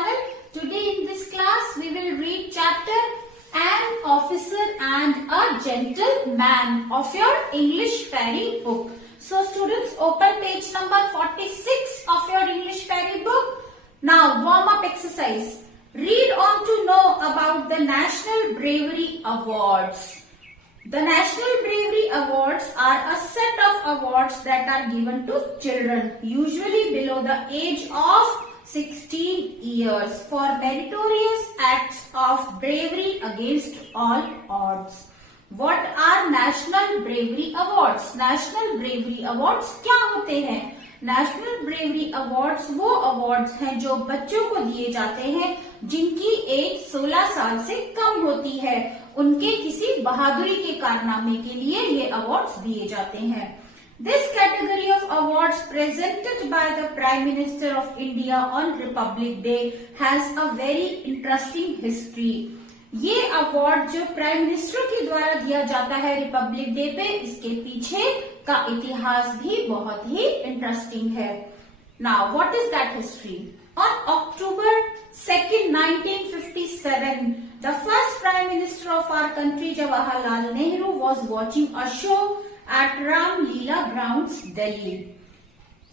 channel. Today in this class we will read chapter An Officer and a Gentleman of your English Fairy book. So students, open page number 46 of your English Fairy book. Now warm up exercise. Read on to know about the National Bravery Awards. The National Bravery Awards are a set of awards that are given to children, usually below the age of 16 years, for meritorious acts of bravery against all odds. What are National Bravery Awards? National Bravery Awards क्या होते हैं? National bravery awards वो awards हैं जो बच्चों को दिए जाते हैं जिनकी एज 16 साल से कम होती है। उनके किसी बहादुरी के कारनामे के लिए ये अवार्ड्स दिए जाते हैं। This category of awards presented by the prime minister of India on Republic day has a very interesting history. ये अवार्ड जो प्राइम मिनिस्टर के द्वारा दिया जाता है रिपब्लिक डे पे, इसके पीछे का इतिहास भी बहुत ही इंटरेस्टिंग है। Now what is that history? On October 2nd, 1957, the first prime minister of our country Jawaharlal Nehru was watching a show at Ramlila grounds, Delhi.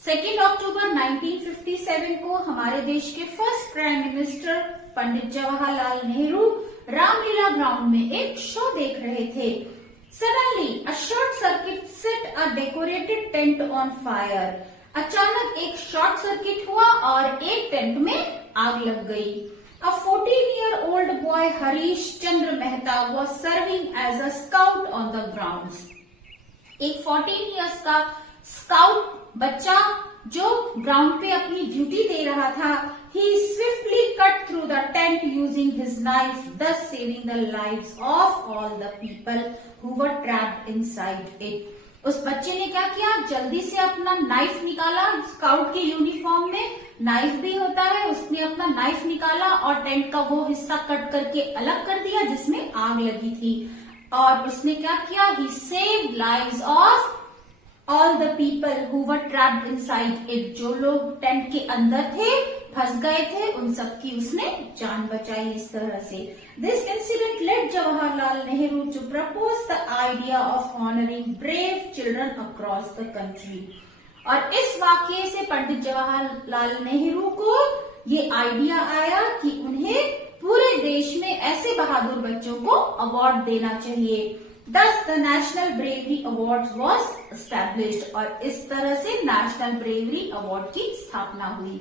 2 अक्टूबर 1957 को हमारे देश के first prime minister Pandit Jawaharlal Nehru Ramlila ground में एक शो देख रहे थे। Suddenly, a short circuit set a decorated tent on fire. अचानक एक शॉर्ट सर्किट हुआ और एक टेंट में आग लग गई। A 14-year-old boy Harish Chandra Mehta was serving as a scout on the grounds. एक 14 years का स्काउट बच्चा जो ग्राउंड पे अपनी ड्यूटी दे रहा था, he swiftly cut through the tent using his knife, thus saving the lives of all the people who were trapped inside it. उस बच्चे ने क्या किया? जल्दी से अपना नाइफ निकाला। स्काउट के यूनिफॉर्म में नाइफ भी होता है। उसने अपना नाइफ निकाला और टेंट का वो हिस्सा कट करके अलग कर दिया जिसमें आग लगी थी। और उसने क्या किया? He saved lives of all the people who were trapped inside it. जो लोग टेंट के अंदर थे, फंस गए थे, उन सबकी उसने जान बचाई इस तरह से। This incident led Jawaharlal Nehru to propose the idea of honoring brave children across the country. और इस वाकये से पंडित जवाहरलाल नेहरू को ये आइडिया आया कि उन्हें पूरे देश में ऐसे बहादुर बच्चों को अवार्ड देना चाहिए। Thus the National Bravery Awards was established और इस तरह से नेशनल ब्रेवरी अवार्ड की स्थापना हुई।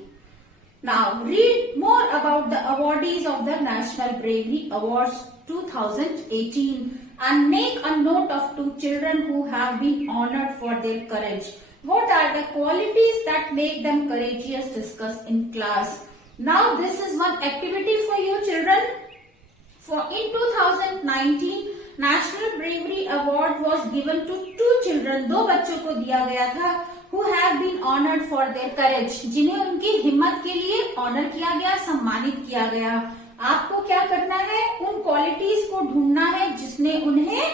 Now read more about the awardees of the National Bravery Awards 2018 and make a note of 2 children who have been honored for their courage. What are the qualities that make them courageous? Discuss in class. Now this is one activity for you children. In 2019 national bravery award was given to 2 children, 2 बच्चों को दिया गया था, who have been honoured for their courage, जिन्हें उनकी हिम्मत के लिए ऑनर किया गया, सम्मानित किया गया। आपको क्या करना है? उन क्वालिटीज को ढूंढना है जिसने उन्हें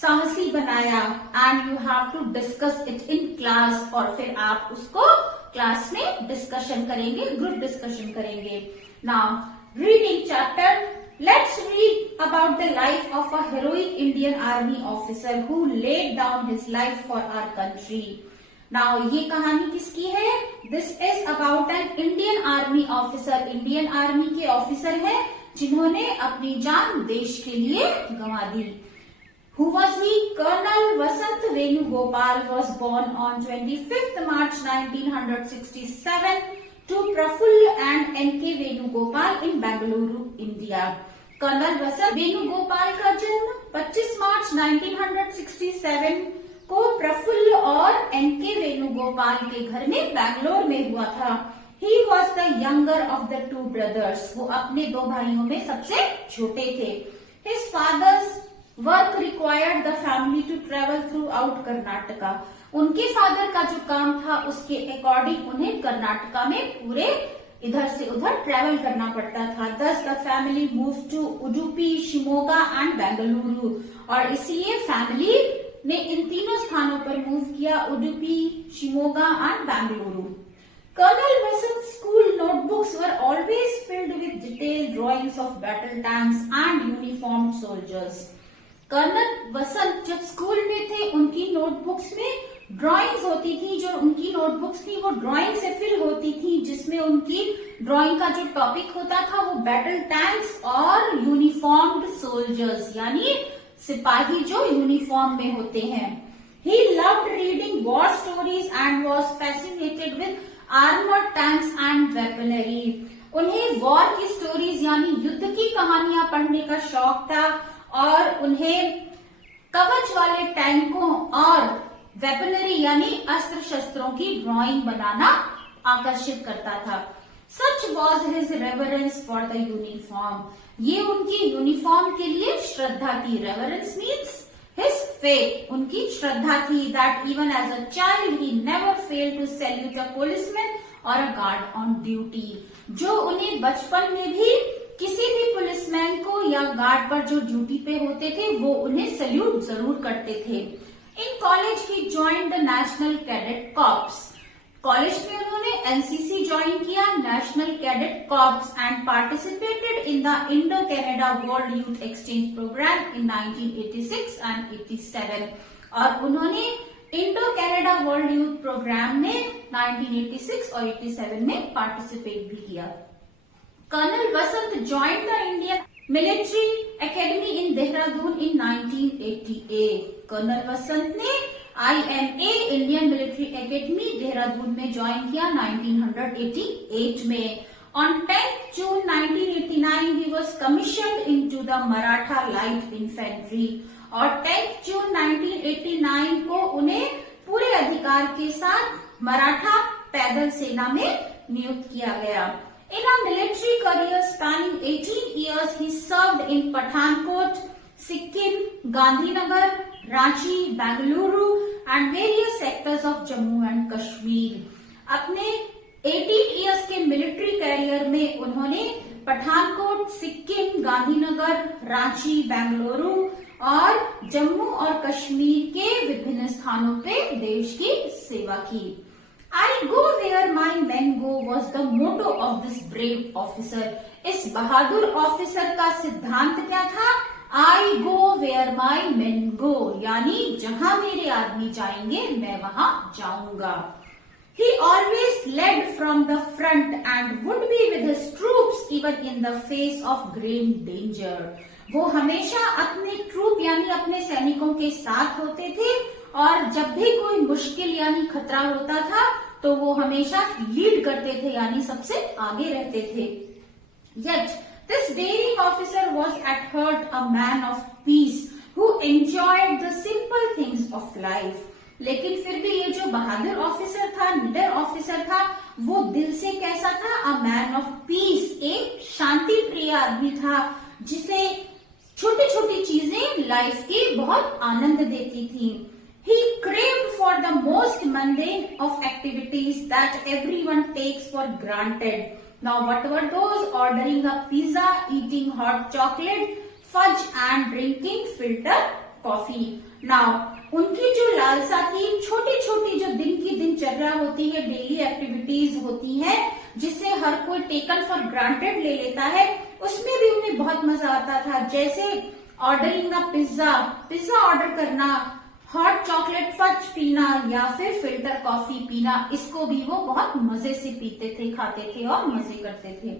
साहसी बनाया, and you have to discuss it in class. और फिर आप उसको क्लास में डिस्कशन करेंगे, ग्रुप डिस्कशन करेंगे। Now reading chapter. Let's read about the life of a heroic Indian Army officer who laid down his life for our country. Now, ये कहानी किसकी है? This is about an Indian Army officer. Indian Army के officer हैं जिन्होंने अपनी जान देश के लिए गंवा दी। Who was he? Colonel Vasant Venugopal was born on 25th March 1967 to Prafulla and N.K. Venugopal in Bengaluru, India. Colonel Vasant Venugopal का जन्म 25 मार्च 1967 को प्रफुल्ल और एनके वेणुगोपाल के घर में बैंगलोर में हुआ था। He was the younger of the 2 brothers. वो अपने 2 भाइयों में सबसे छोटे थे। His father's work required the family to travel throughout Karnataka. उनके फादर का जो काम था उसके अकॉर्डिंग उन्हें कर्नाटका में पूरे इधर से उधर ट्रेवल करना पड़ता था। Thus the family moved to Udupi, Shimoga and Bengaluru. और इसलिए फैमिली ने इन तीनों स्थानों पर मूव किया, Udupi, Shimoga and Bengaluru. Colonel Vasant's school notebooks were always filled with detailed drawings of battle tanks and uniformed soldiers. Colonel Vasant जब स्कूल में थे उनकी नोटबुक्स में ड्राइंग्स होती थी, जो उनकी नोटबुक्स थी वो ड्राइंग से फिल होती थी, जिसमें उनकी ड्राइंग का जो टॉपिक होता था वो बैटल टैंक्स और यूनिफॉर्म्ड सोल्जर्स यानी सिपाही जो यूनिफॉर्म में होते हैं. He loved reading war stories and was fascinated with armored tanks and weaponry. उन्हें वॉर की स्टोरीज यानी युद्ध की कहानियां पढ़ने का शौक था और उन्हें कवच वाले टैंकों और वेपनरी यानी अस्त्र शस्त्रों की ड्राइंग बनाना आकर्षित करता था. Such was his reverence for the uniform. ये उनकी यूनिफॉर्म के लिए श्रद्धा थी. Reverence means his faith. उनकी श्रद्धा थी. That even as a child he never failed to salute a policeman or a guard on duty. जो उन्हें बचपन में भी किसी भी पुलिसमैन को या गार्ड पर जो ड्यूटी पे होते थे वो उन्हें सल्यूट जरूर करते थे. In college he joined the National Cadet Corps. College में उन्होंने एनसीसी ज्वाइन किया, National Cadet Corps, and participated in the Indo Canada World Youth Exchange Programme in 1986 and 87. और उन्होंने Indo Canada World Youth Programme में 1986 और 87 में participate भी किया. Colonel Vasant joined the Indian Military Academy in Dehradun in 1988. Colonel Vasant ने IMA Indian Military Academy Dehradun में join किया 1988 में. On 10th June 1989 he was commissioned into the Maratha Light Infantry. और 10th June 1989 को उन्हें पूरे अधिकार के साथ मराठा पैदल सेना में नियुक्त किया गया. In a military career spanning 18 years, he served in Pathankot, Sikkim, Gandhinagar, Ranchi, Bengaluru, and various sectors of Jammu and Kashmir. अपने 18 years के मिलिट्री कैरियर में उन्होंने पठानकोट, सिक्किम, गांधीनगर, रांची, बेंगलुरु और जम्मू और कश्मीर के विभिन्न स्थानों पे देश की सेवा की. I go where my men go was the motto of this brave officer. इस बहादुर ऑफिसर का सिद्धांत क्या था? I go where my men go, यानी जहां मेरे आदमी जाएंगे मैं वहां जाऊंगा. He always led from the front and would be with his troops even in the face of great danger. वो हमेशा अपने ट्रूप यानी अपने सैनिकों के साथ होते थे और जब भी कोई मुश्किल यानी खतरा होता था तो वो हमेशा लीड करते थे यानी सबसे आगे रहते थे. Yet this daring officer was at heart a man of peace who enjoyed the simple things of life. लेकिन फिर भी ये जो बहादुर ऑफिसर था, निडर ऑफिसर था, वो दिल से कैसा था? A man of peace, एक शांति प्रिय आदमी था जिसे छोटी छोटी चीजें लाइफ की बहुत आनंद देती थी. He craved for the most mundane of activities that everyone takes for granted. Now what were those? Ordering a pizza, eating hot chocolate, fudge and drinking filter coffee. Now उनकी जो लालसा थी, छोटी छोटी जो दिन की दिनचर्या होती है, डेली एक्टिविटीज होती है जिसे हर कोई टेकन फॉर ग्रांटेड ले लेता है, उसमें भी उन्हें बहुत मजा आता था. जैसे ऑर्डरिंग अ पिज्जा ऑर्डर करना, हॉट चॉकलेट फज पीना या फिर फिल्टर कॉफी पीना, इसको भी वो बहुत मजे से पीते थे, खाते थे और मजे करते थे.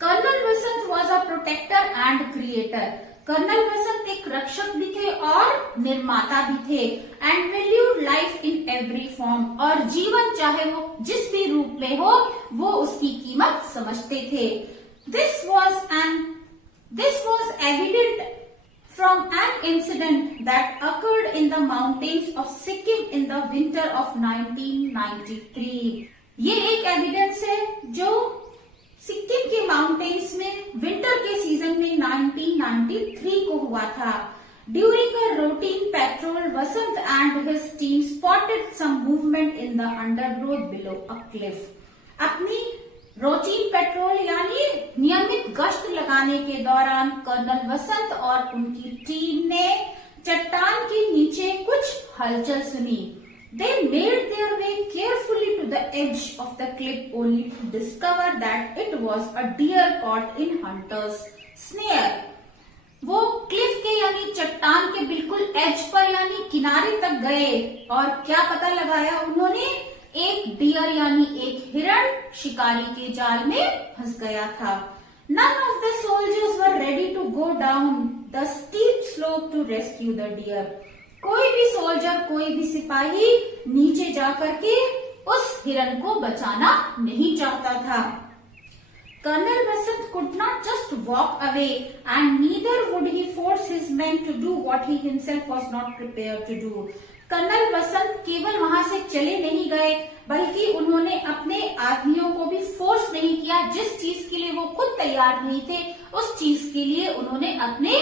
Colonel Vasant was a protector and creator. Colonel Vasant एक रक्षक भी थे और निर्माता भी थे. And valued life in every form, और जीवन चाहे वो जिस भी रूप में हो वो उसकी कीमत समझते थे. This was evident from an incident that occurred in the mountains of Sikkim in the winter of 1993. ये एक एविडेंस है जो सिक्किम के माउंटेन्स में विंटर के सीजन में 1993 को हुआ था. During a routine patrol, Vasant and his team spotted some movement in the undergrowth below a cliff. अपनी रूटीन पेट्रोल यानी नियमित गश्त लगाने के दौरान कर्नल वसंत और उनकी टीम ने चट्टान के नीचे कुछ हलचल सुनी. They made their way carefully to the edge of the cliff only to discover that it was a deer caught in hunter's snare. वो क्लिफ के यानी चट्टान के बिल्कुल एज पर यानी किनारे तक गए और क्या पता लगाया उन्होंने, एक डियर यानी एक हिरण शिकारी के जाल में फंस गया था. None of the soldiers were ready to go down the steep slope to rescue the deer. कोई भी सोल्जर, कोई भी सिपाही नीचे जाकर के उस हिरण को बचाना नहीं चाहता था. Colonel Vasant could not just walk away and neither would he force his men to do what he himself was not prepared to do. Colonel Vasant केवल वहां से चले नहीं गए बल्कि उन्होंने अपने आदमियों को भी फोर्स नहीं किया. जिस चीज के लिए वो खुद तैयार नहीं थे उस चीज के लिए उन्होंने अपने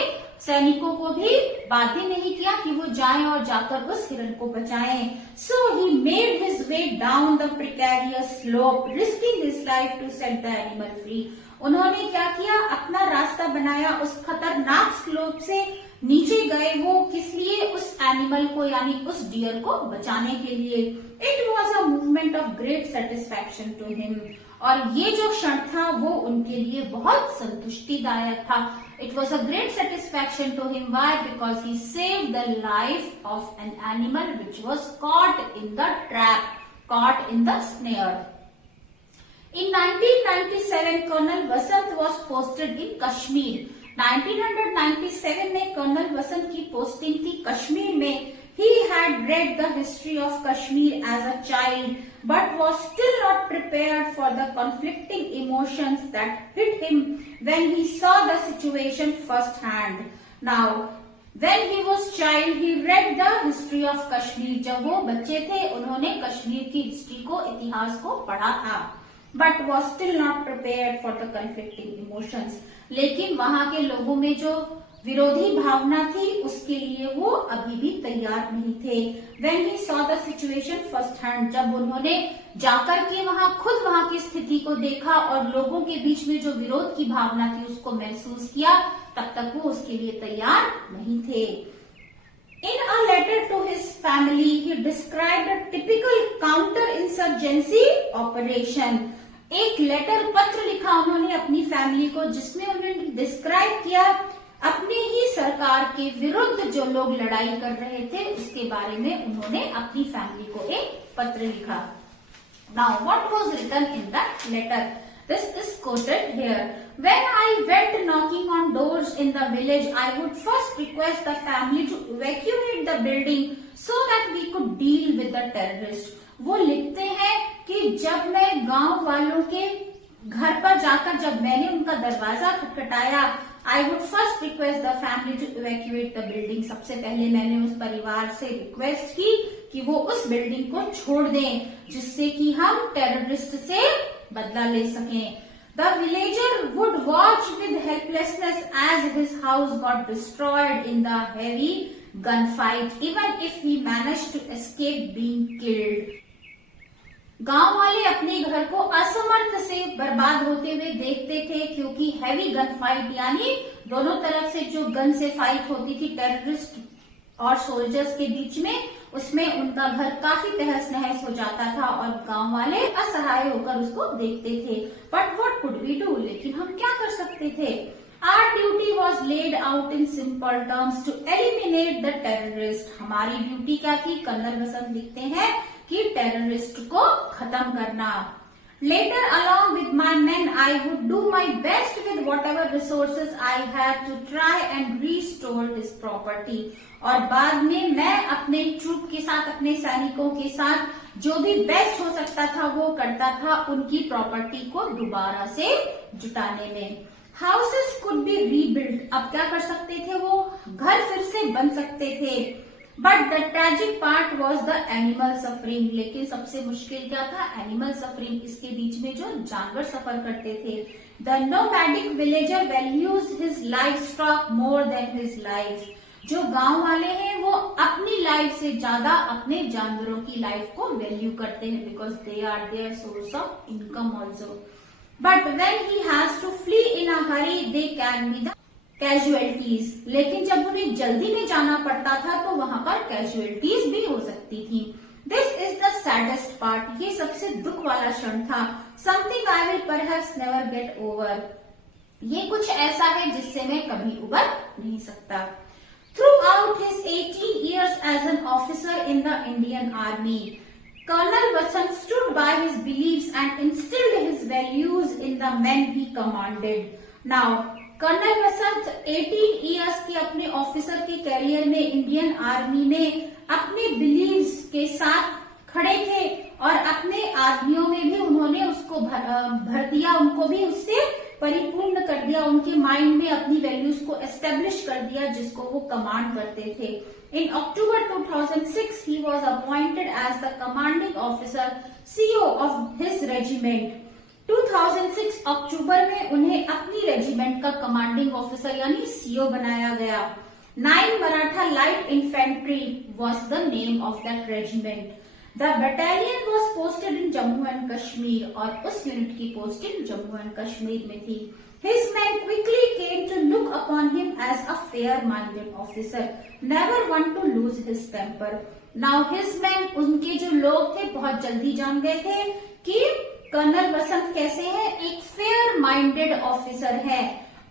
सैनिकों को भी बाध्य नहीं किया कि वो जाएं और जाकर उस हिरण को बचाएं. So he made his way down the precarious slope, risking his life to set the animal free. उन्होंने क्या किया, अपना रास्ता बनाया, उस खतरनाक स्लोप से नीचे गए. वो किस लिए, उस एनिमल को यानी उस डियर को बचाने के लिए. It was a movement of great satisfaction to him. और ये जो क्षण था वो उनके लिए बहुत संतुष्टिदायक था. It was a great satisfaction to him. Why? Because he save the life of an animal which was caught in the trap, caught in the snare. In 1997, Colonel Vasant was posted in Kashmir. 1997 में colonel वसंत की posting थी कश्मीर में. He had read the history of Kashmir as a child, but was still not prepared for the conflicting emotions that hit him when he saw the situation firsthand. Now, when he was child, he read the history of Kashmir. जब वो बच्चे थे उन्होंने कश्मीर की history को, इतिहास को पढ़ा था. But was still not prepared for the conflicting emotions. लेकिन वहां के लोगों में जो विरोधी भावना थी उसके लिए वो अभी भी तैयार नहीं थे. When he saw the situation first hand, जब उन्होंने जाकर के वहां खुद वहां की स्थिति को देखा और लोगों के बीच में जो विरोध की भावना थी उसको महसूस किया, तब तक वो उसके लिए तैयार नहीं थे. In a letter to his family, he described a typical counter-insurgency operation. एक लेटर, पत्र लिखा उन्होंने अपनी फैमिली को जिसमें उन्होंने डिस्क्राइब किया अपनी ही सरकार के विरुद्ध जो लोग लड़ाई कर रहे थे उसके बारे में उन्होंने अपनी फैमिली को एक पत्र लिखा. Now what was written in that letter? This is quoted here. When I went knocking on doors in the village, I would first request the family to evacuate the building so that we could deal with the terrorists. वो लिखते हैं कि जब मैं गांव वालों के घर पर जाकर जब मैंने उनका दरवाजा खटखटाया, I would first request the family to evacuate the building. सबसे पहले मैंने उस परिवार से रिक्वेस्ट की कि वो उस बिल्डिंग को छोड़ दें जिससे कि हम टेररिस्ट से बदला ले सकें. The villager would watch with helplessness as his house got destroyed in the heavy gunfight, even if he managed to escape being killed. गांव वाले अपने घर को असमर्थ से बर्बाद होते हुए देखते थे क्योंकि हैवी गन फाइट यानी दोनों तरफ से जो गन से फाइट होती थी टेररिस्ट और सोल्जर्स के बीच में, उसमें उनका घर काफी तहस नहस हो जाता था और गांव वाले असहाय होकर उसको देखते थे. But what could we do? लेकिन हम क्या कर सकते थे? Our duty was laid out in simple terms to eliminate the terrorist. हमारी ड्यूटी क्या थी? कर्नल वसंत लिखते हैं कि टेररिस्ट को खत्म करना. Later, along with my men, I would do my best with whatever resources I had to try and restore his property. और बाद में मैं अपने ट्रूप के साथ, अपने सैनिकों के साथ जो भी बेस्ट हो सकता था वो करता था उनकी प्रॉपर्टी को दोबारा से जुटाने में. Houses could be rebuild. अब क्या कर सकते थे? वो घर फिर से बन सकते थे. But the tragic part was the animal suffering. लेकिन सबसे मुश्किल क्या था? Animal suffering. इसके बीच में जो जानवर सफर करते थे. The nomadic villager values his life stock more than his life. जो गांव वाले हैं वो अपनी लाइफ से ज्यादा अपने जानवरों की लाइफ को वैल्यू करते हैं because they are their source of income also. But when he has to flee in a hurry they can be the casualties. लेकिन जब उन्हें जल्दी में जाना पड़ता था तो वहां पर कैजुअलिटीज भी हो सकती थी. This is the saddest part, ये सबसे दुख वाला क्षण था। Something I will perhaps never get over, ये कुछ ऐसा है जिससे मैं कभी उबर नहीं सकता। Throughout his 18 years as an officer in the Indian Army, Colonel Vasant stood by his beliefs and instilled his values in the men he commanded. Now, colonel Vasant 18 years के अपने ऑफिसर के कैरियर में इंडियन आर्मी में अपने beliefs के साथ खड़े थे और अपने आदमियों में भी उन्होंने उसको भर दिया, उनको भी उससे परिपूर्ण कर दिया, उनके माइंड में अपनी वैल्यूज को एस्टेब्लिश कर दिया जिसको वो कमांड करते थे। इन अक्टूबर 2006 he was appointed as the commanding officer CO of his regiment। 2006 अक्टूबर में उन्हें अपनी रेजिमेंट का कमांडिंग ऑफिसर यानी सीओ बनाया गया। 9 Maratha light infantry was the name of that regiment. The battalion was posted in Jammu and Kashmir और उस unit की पोस्टिंग जम्मू एंड कश्मीर में थी। His men quickly came to look upon him as a fair-minded officer, never one to lose his temper. Now his men, उनके जो लोग थे बहुत जल्दी जान गए थे कि कर्नल वसंत कैसे हैं, एक फेयर माइंडेड ऑफिसर है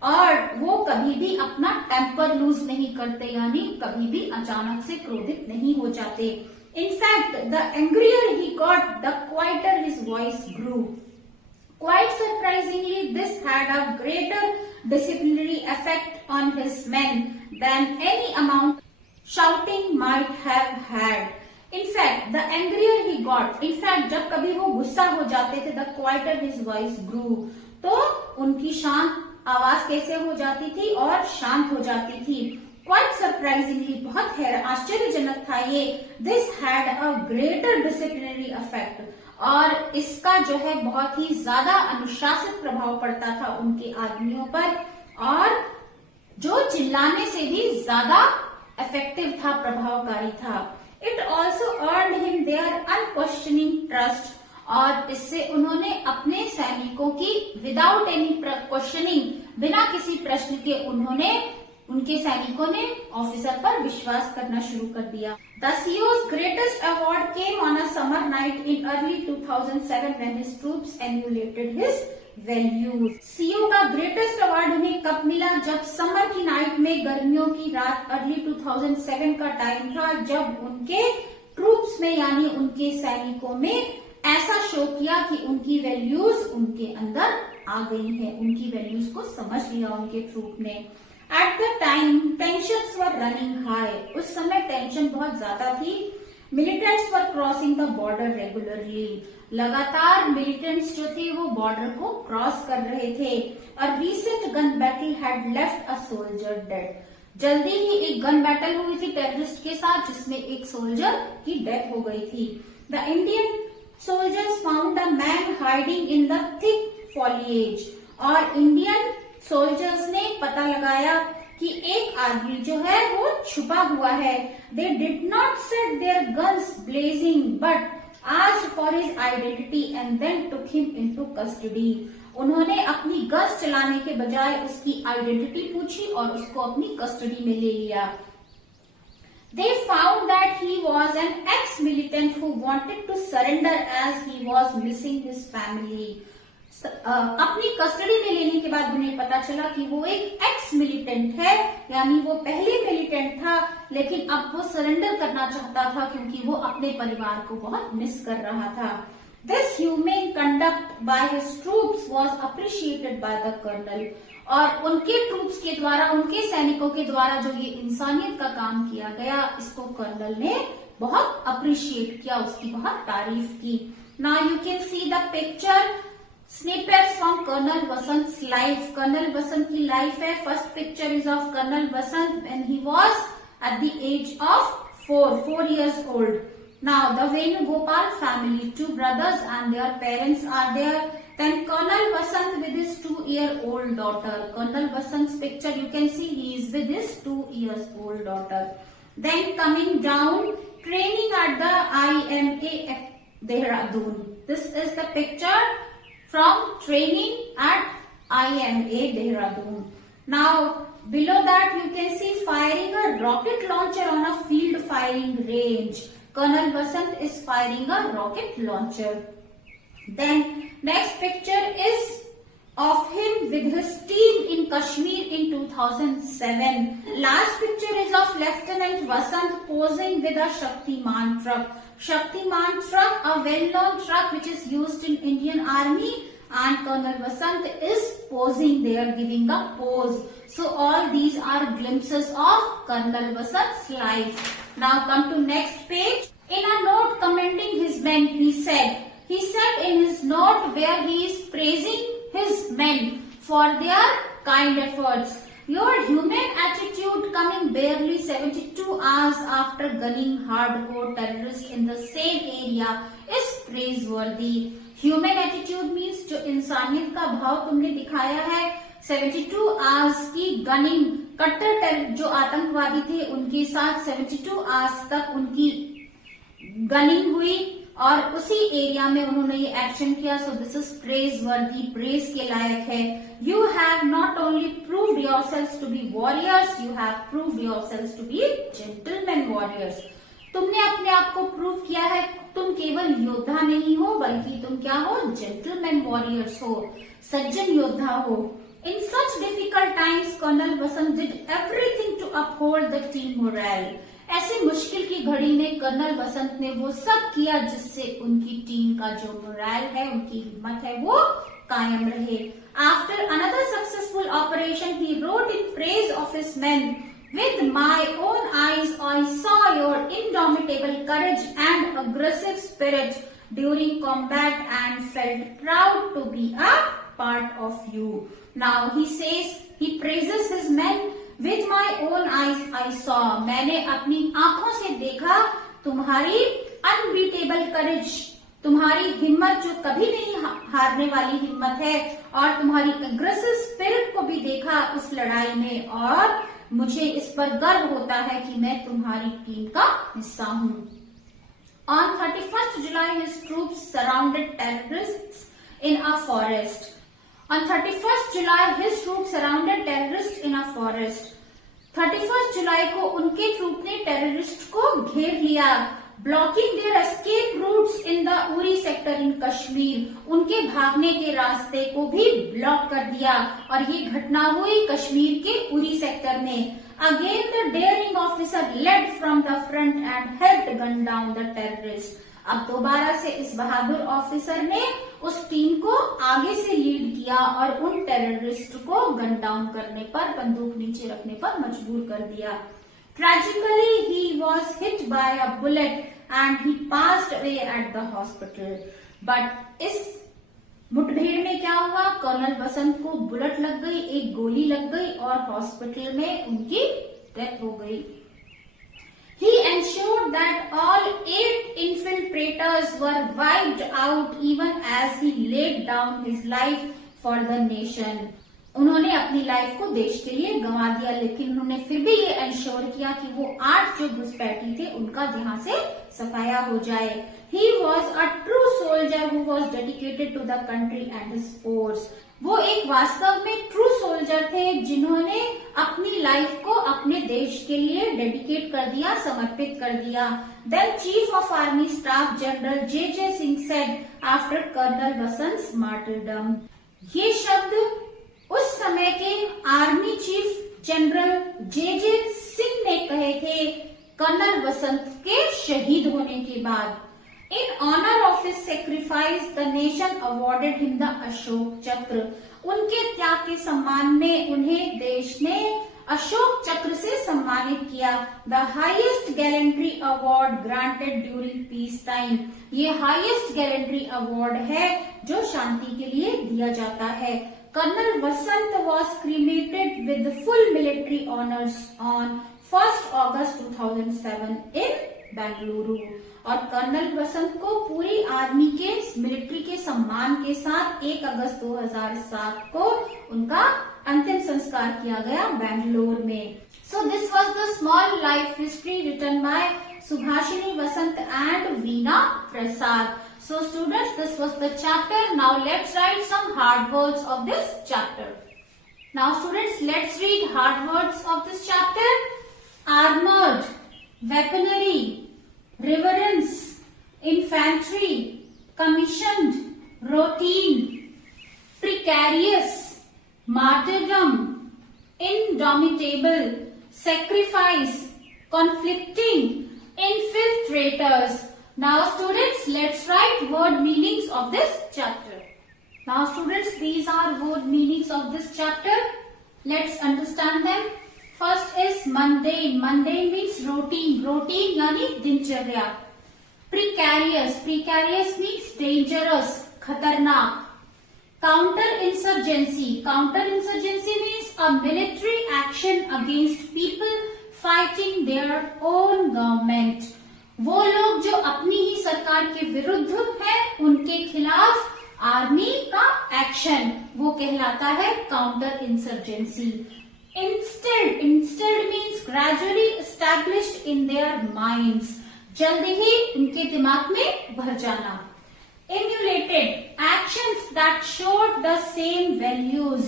और वो कभी भी अपना टेम्पर लूज नहीं करते, यानी कभी भी अचानक से क्रोधित नहीं हो जाते। In fact the angrier he got the quieter his voice grew. Quite surprisingly, this had a greater disciplinary effect on his men than any amount shouting might have had. In fact, the angrier he got, in fact, जब कभी वो गुस्सा हो जाते थे, the quieter his voice grew, तो उनकी शांत आवाज कैसे हो जाती थी और शांत हो जाती थी। Quite surprisingly, बहुत आश्चर्यजनक था ये। This had a greater disciplinary effect. और इसका जो है बहुत ही ज्यादा अनुशासित प्रभाव पड़ता था उनके आदमियों पर और जो चिल्लाने से भी ज्यादा इफेक्टिव था, प्रभावकारी था। It also earned him their unquestioning trust और इससे उन्होंने अपने सैनिकों की विदाउट एनी क्वेश्चनिंग, बिना किसी प्रश्न के उनके सैनिकों ने ऑफिसर पर विश्वास करना शुरू कर दिया। The CO's greatest award came on a summer night in early 2007 when his troops emulated his values. CO का ग्रेटेस्ट अवार्ड उन्हें कब मिला? जब समर की नाइट में, गर्मियों की रात, अर्ली 2007 का टाइम था, जब उनके ट्रूप्स में यानी उनके सैनिकों में ऐसा शो किया कि उनकी वैल्यूज उनके अंदर आ गई है, उनकी वैल्यूज को समझ लिया उनके ट्रूप ने। At the time, tensions were running high. उस समय टेंशन बहुत ज्यादा थी। Militants were crossing the border regularly. लगातार मिलिटेंट्स जो थे वो बॉर्डर को क्रॉस कर रहे थे। A recent gun battle had left a soldier dead. जल्दी ही एक गन बैटल हुई थी टेररिस्ट के साथ जिसमें एक सोल्जर की डेथ हो गई थी। The Indian soldiers found a man hiding in the thick foliage. और इंडियन सोल्जर्स ने पता लगाया कि एक आदमी जो है वो छुपा हुआ है। They did not set their guns blazing but asked for his identity and then took him into custody. उन्होंने अपनी गन्स चलाने के बजाय उसकी आइडेंटिटी पूछी और उसको अपनी कस्टडी में ले लिया। They found that he was an ex-militant who wanted to surrender as he was missing his family. अपनी कस्टडी में लेने के बाद उन्हें पता चला कि वो एक एक्स मिलिटेंट है, यानी वो पहले मिलिटेंट था लेकिन अब वो सरेंडर करना चाहता था क्योंकि वो अपने परिवार को बहुत मिस कर रहा था। This humane conduct by his troops was appreciated by the colonel. और उनके ट्रूप्स के द्वारा, उनके सैनिकों के द्वारा जो ये इंसानियत का काम किया गया, इसको कर्नल ने बहुत अप्रिशिएट किया, उसकी बहुत तारीफ की। Now you can see the picture Snippets from Colonel Vasant's life. Colonel Vasant की life है। First picture is of Colonel Vasant when he was at the age of 4 years old. Now the Venugopal family, 2 brothers and their parents are there. Then Colonel Vasant with his 2-year-old daughter. Colonel Vasant's picture you can see he is with his 2-year-old daughter. Then coming down, training at the IMA Dehradun. This is the picture from training at IMA Dehradun. Now below that you can see firing a rocket launcher on a field firing range. Colonel Vasant is firing a rocket launcher. Then next picture is of him with his team in Kashmir in 2007. Last picture is of Lieutenant Vasant posing with a Shaktiman truck. Shaktiman truck, a well-known truck which is used in Indian Army, and Colonel Vasant is posing there, giving a pose. So all these are glimpses of Colonel Vasant's life. Now come to next page. In a note commending his men, he said in his note where he is praising his men for their kind efforts, your human attitude coming barely 72 hours after gunning hardcore terrorists in the same area is praiseworthy. Human attitude means जो इंसानियत का भाव तुमने दिखाया है, 72 hours की gunning, कट्टर जो आतंकवादी थे उनके साथ 72 आवर्स तक उनकी गनिंग हुई और उसी एरिया में उन्होंने ये एक्शन किया. So this is praiseworthy, praise के लायक है. You have not only proved yourselves to be warriors, you have proved yourselves to be gentleman warriors. तुमने अपने आप को प्रूव किया है, तुम केवल योद्धा नहीं हो बल्कि तुम क्या हो, जेंटलमैन वॉरियर्स हो, सज्जन योद्धा हो. In such difficult times colonel Vasant did everything to uphold the team morale. ऐसे मुश्किल की घड़ी में कर्नल वसंत ने वो सब किया जिससे उनकी टीम का जो मोरल है, उनकी हिम्मत है, वो कायम रहे. After another successful operation he wrote in praise of his main. With my own eyes, I saw your indomitable courage and aggressive spirit during combat and felt proud to be a part of you. Now he says, he praises his men. With my own eyes, I saw. मैंने अपनी आंखों से देखा तुम्हारी unbeatable courage, तुम्हारी हिम्मत जो कभी नहीं हारने वाली हिम्मत है, और तुम्हारी aggressive spirit को भी देखा उस लड़ाई में, और मुझे इस पर गर्व होता है कि मैं तुम्हारी टीम का हिस्सा हूं. On 31st July, his troops surrounded terrorists in a forest. On 31st July, his troops surrounded terrorists in a forest. 31st जुलाई को उनके ट्रूप ने टेररिस्ट को घेर लिया. Blocking their escape routes in the Uri sector in Kashmir. उनके भागने के रास्ते को भी ब्लॉक कर दिया, और ये घटना हुई कश्मीर के उरी सेक्टर में. Again the daring officer led from the front and helped gun down the terrorist. अब दोबारा से इस बहादुर ऑफिसर ने उस टीम को आगे से लीड किया और उन टेररिस्ट को गन डाउन करने पर, बंदूक नीचे रखने पर मजबूर कर दिया. Tragically, he was hit by a bullet and he passed away at the hospital. But इस मुठभेड़ में क्या हुआ, कर्नल वसंत को बुलेट लग गई, एक गोली लग गई और हॉस्पिटल में उनकी डेथ हो गई. He ensured that all 8 infiltrators were wiped out even as he laid down his life for the nation. उन्होंने अपनी लाइफ को देश के लिए गंवा दिया, लेकिन उन्होंने फिर भी ये इंश्योर किया कि वो 8 जो घुसपैठी थे उनका यहाँ से सफाया हो जाए. He was a true soldier who was dedicated to the country and his force. वो एक वास्तव में ट्रू सोल्जर थे जिन्होंने अपनी लाइफ को अपने देश के लिए डेडिकेट कर दिया, समर्पित कर दिया. Then Chief of Army Staff General J.J. Singh said after Colonel Vasant's martyrdom. ये शब्द उस समय के army chief general JJ. Singh ने कहे थे कर्नल वसंत के शहीद होने के बाद. In honour of his sacrifice the nation awarded him the Ashoka Chakra. उनके त्याग के सम्मान में उन्हें देश ने अशोक चक्र से सम्मानित किया. The highest gallantry award granted during peace time. ये हाईएस्ट गैलेंट्री अवार्ड है जो शांति के लिए दिया जाता है. Colonel Vasant was cremated with full military honors on 1st August 2007 in Bengaluru. और कर्नल वसंत को पूरी आर्मी के मिलिट्री के सम्मान के साथ 1 अगस्त 2007 को उनका अंतिम संस्कार किया गया बेंगलुरु में. So this was the small life history written by Subhashini Vasant and Veena Prasad. So students, this was the chapter. Now let's write some hard words of this chapter. Now students, let's read hard words of this chapter. Armored, weaponry, reverence, infantry, commissioned, routine, precarious, martyrdom, indomitable, sacrifice, conflicting, infiltrators. Now students, let's write word meanings of this chapter. Now students, these are word meanings of this chapter. Let's understand them. First is mundane. Mundane means routine. Routine यानी दिनचर्या. Precarious. Precarious means dangerous, खतरनाक. Counter-insurgency. Counter-insurgency means a military action against people fighting their own government. वो लोग जो अपनी ही सरकार के विरुद्ध हैं, उनके खिलाफ आर्मी का एक्शन, वो कहलाता है counter insurgency. Instilled means gradually established in their minds. जल्दी ही उनके दिमाग में भर जाना. Emulated, actions that showed the same values.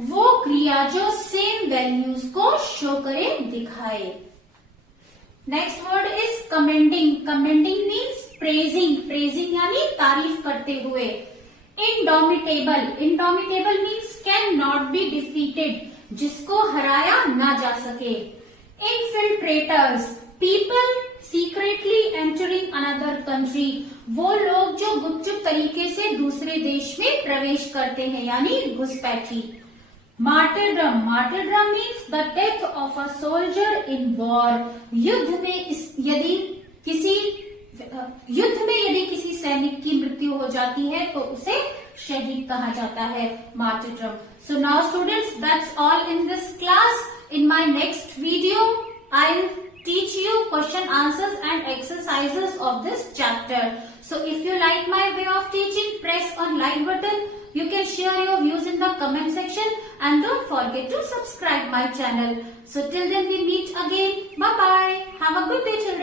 वो क्रिया जो सेम वैल्यूज को शो करे, दिखाए. Next word is commending. Commending means praising. Praising यानी तारीफ करते हुए. Indomitable. Indomitable means can not be defeated, जिसको हराया ना जा सके. Infiltrators, people secretly entering another country. वो लोग जो गुपचुप तरीके से दूसरे देश में प्रवेश करते हैं, यानी घुसपैठी. Martyrdom. Martyrdom means the death of a soldier in war. युद्ध में यदि किसी सैनिक की मृत्यु हो जाती है तो उसे शहीद कहा जाता है, martyrdom. So now students, that's all in this class. In my next video I will teach you question answers and exercises of this chapter. So if you like my way of teaching, press on like button. You can share your views in the comment section and don't forget to subscribe my channel. So till then we meet again. Bye bye. Have a good day children.